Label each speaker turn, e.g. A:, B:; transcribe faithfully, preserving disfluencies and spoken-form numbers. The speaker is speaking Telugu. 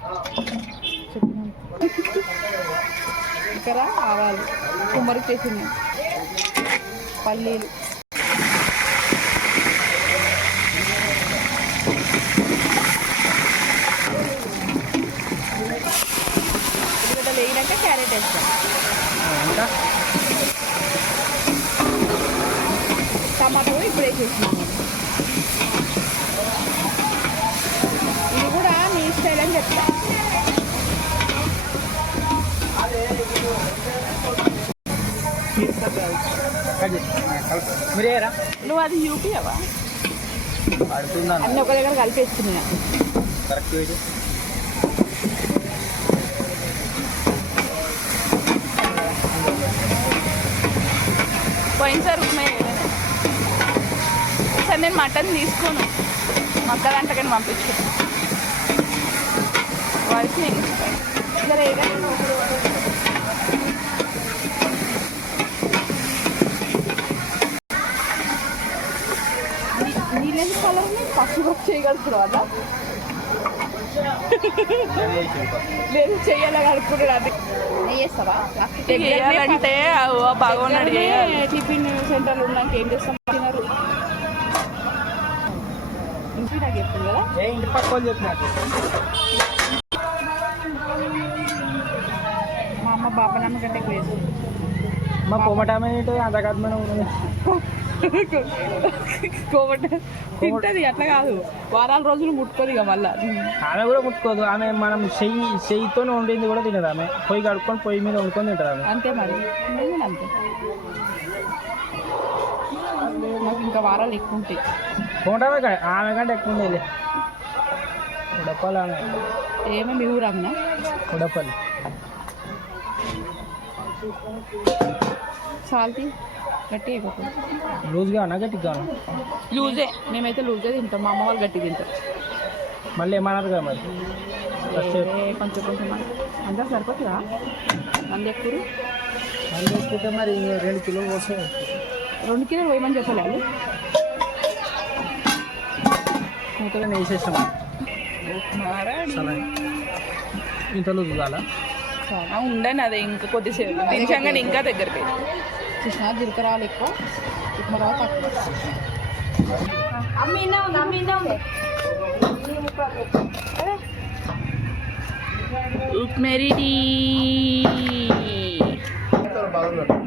A: ఇక్కడ ఆవాలు కుమ్మరి చేసింది పల్లీలు ఉల్లిగడ్డలు వేగినాక క్యారెట్ వేస్తాం టమాటో ఇప్పుడు వేసేసినాము ఇది కూడా మీ స్టైల్ అని చెప్తా
B: మీరేరా
A: నువ్వు అది యూపీ అవా అన్నీ ఒక దగ్గర కలిపేస్తున్నా
B: కరెక్ట్
A: పోయినసారి ఉప్మా సార్ నేను మటన్ తీసుకోను మక్క దాంట్లోకని పంపించుకున్నాను వాయిస్ నేను ఇద్దరు ఏగా నీళ్ళని కలర్ పసుపు చేయగలుగుతారు అదా లేదు చెయ్యాలి కలుపుకుంటాడు అది చేస్తావా చేయాలంటే బాగున్నాడు టిఫిన్ సెంటర్లు ఉన్నాక ఏం చేస్తాం తినరు ఇంటి నాకు చెప్తుంది కదా
B: ఇంటి పక్క వాళ్ళు చెప్పినట్టు
A: మా అమ్మ బాపనమ్మ కంటే ఎక్కువ వేస్తుంది
B: మా కోమటామే అంతకాత్మ
A: కోమట తింటది అట్లా కాదు వారాల రోజులు ముట్టుకోదు ఇక మళ్ళా
B: ఆమె కూడా ముట్టుకోదు ఆమె మనం చెయ్యి చెయ్యితో వండింది కూడా తినదు ఆమె పొయ్యి కడుక్కొని పొయ్యి మీద వండుకొని తింటుంది ఆమె
A: అంతే మరి నేను అంతే నాకు ఇంకా వారాలు ఎక్కువ ఉంటాయి
B: కోమటామే ఆమె కంటే ఎక్కువ ఉండేది ఉడపాలి ఆమె
A: ఏమో మీ ఊరు అమ్మ
B: ఉడపాలి
A: సాల్తీ గట్టి అయిపోతుంది
B: లూజ్గా అన్నా గట్టిగా
A: లూజే మేమైతే లూజే తింటాం మా అమ్మ వాళ్ళు గట్టి తింటాం
B: మళ్ళీ ఏమన్నారు కదా మరి
A: కొంచెం కొంచెం అంతా సరిపోతుందా మంది ఎక్కువ
B: మంది ఎక్కువ మరి రెండు కిలోలు కోసం
A: రెండు కిలోలు వేయమని చెప్పలేదు
B: మూతగా వేసేసాం ఇంత లూజ్ కావాలా
A: చాలా ఉండని అదే ఇంకా కొద్దిసేపు దించంగానే ఇంకా దగ్గరికి కృష్ణ జీలకర్రలు ఎక్కువ ఉప్మా తక్కువ ఉప్మా రెడీ